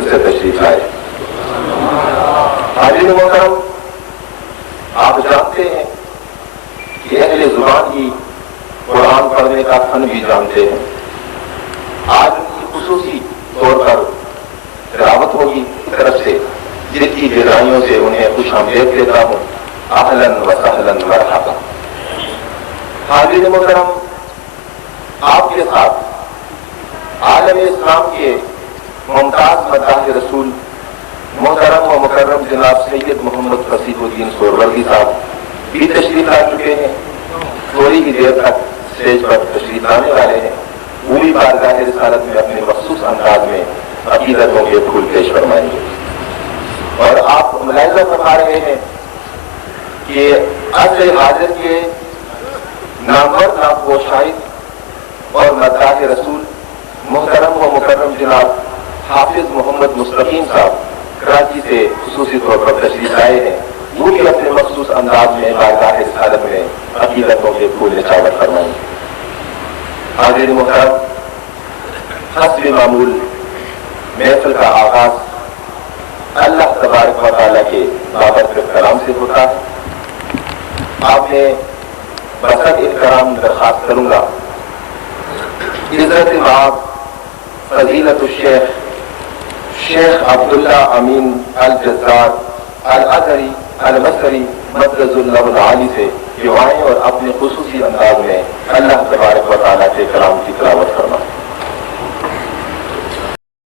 مصر سے تشریف لائے۔ حاضرین محترم، آپ جانتے ہیں کہ اہل زبان کی قرآن پڑھنے کا فن بھی جانتے ہیں۔ آج ان کی خصوصی طور پر دعوت ہوگی طرف سے، جن کی بدائیوں سے انہیں خوش آمدید کہتا ہوں۔ اہلاً و سہلاً مرحبا۔ حاضرین محترم، آپ کے ساتھ عالم اسلام کے ممتاز مداح رسول محترم و مکرم جناب سید محمد فصیح الدین سہروردی صاحب بھی تشریف لا چکے ہیں۔ تھوڑی ہی دیر تک اسٹیج پر تشریف لانے والے ہیں۔ وہ بھی بارگاہ رسالت میں اپنے مخصوص انداز میں عقیدتوں کے پھول پیش فرمائیں گے۔ اور آپ ملاحظہ فرما رہے ہیں کہ عصر حاضر کے نامور نامور شاعر اور مداح رسول محترم و مکرم جناب حافظ محمد مستقیم صاحب کراچی سے خصوصی طور پر تشریف لائے ہیں۔ وہ بھی اپنے مخصوص انداز میں بارگاہ رسالت میں عقیدتوں کے پھول نچاور فرمائیں گے۔ حاضرین محترم، حسب معمول محفل کا آغاز اللہ تبارک و تعالیٰ کے بابرکت کلام سے ہوتا ہے۔ آپ نے بسط احترام درخواست کروں گا، عزت مآب فضیلت الشیخ شیخ عبداللہ امین الجزار الازہری المصری مدرج اللہ العالی سے دعائیں اور اپنے خصوصی انداز میں اللہ تبارک و تعالیٰ کے کلام کی تلاوت فرمائیں۔